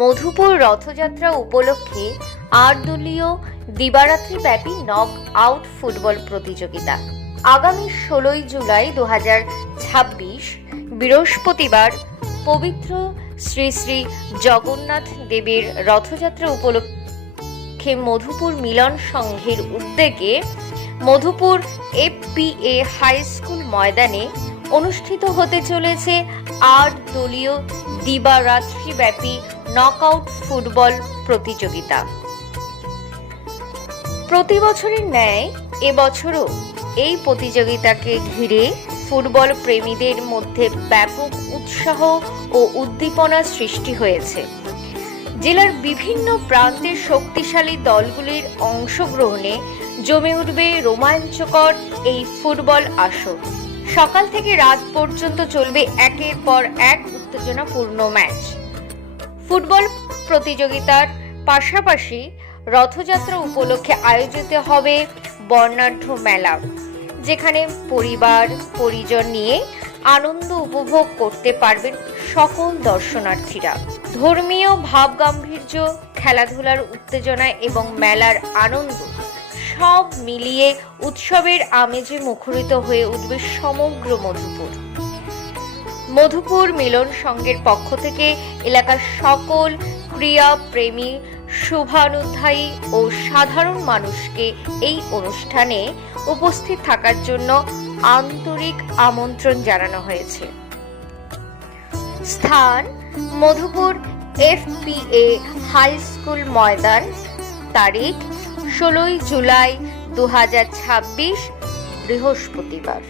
মধুপুর রথযাত্রা উপলক্ষে ৮ দলীয় দিবারাত্রি ব্যাপী নক আউট ফুটবল প্রতিযোগিতা আগামী ১৬ জুলাই ২০২৬ বৃহস্পতিবার পবিত্র শ্রী শ্রী জগন্নাথ দেবের রথযাত্রা উপলক্ষে মধুপুর মিলন সংঘের উদ্যোগে মধুপুর এফপিএ হাই স্কুল ময়দানে অনুষ্ঠিত হতে চলেছে ৮ দলীয় দিবারাত্রি ব্যাপী নকআউট ফুটবল প্রতিযোগিতা। প্রতি বছরের ন্যায় এবছরও এই প্রতিযোগিতাকে ঘিরে ফুটবল প্রেমীদের মধ্যে ব্যাপক উৎসাহ ও উদ্দীপনা সৃষ্টি হয়েছে। জেলার বিভিন্ন প্রান্তের শক্তিশালী দলগুলির অংশগ্রহণে জমে উঠবে রোমাঞ্চকর এই ফুটবল আসর। সকাল থেকে রাত পর্যন্ত চলবে একের পর এক উত্তেজনাপূর্ণ ম্যাচ। ফুটবল প্রতিযোগিতার পাশাপাশি রথযাত্রা উপলক্ষে আয়োজিত হবে বর্ণাঢ্য মেলা, যেখানে পরিবার পরিজন নিয়ে আনন্দ উপভোগ করতে পারবেন সকল দর্শনার্থীরা। ধর্মীয় ভাবগাম্ভীর্য, খেলাধুলার উত্তেজনা এবং মেলার আনন্দ সব মিলিয়ে উৎসবের আমেজে মুখরিত হয়ে উঠবে সমগ্র মধুপুর মিলন সংঘের পক্ষ থেকে এলাকার সকল ক্রীড়া প্রেমী, শুভানুধ্যায়ী ও সাধারণ মানুষকে এই অনুষ্ঠানে উপস্থিত থাকার জন্য আন্তরিক আমন্ত্রণ জানানো হয়েছে। স্থান মধুপুর এফপিএ হাই স্কুল ময়দান। তারিখ ১৬ জুলাই ২০২৬ বৃহস্পতিবার।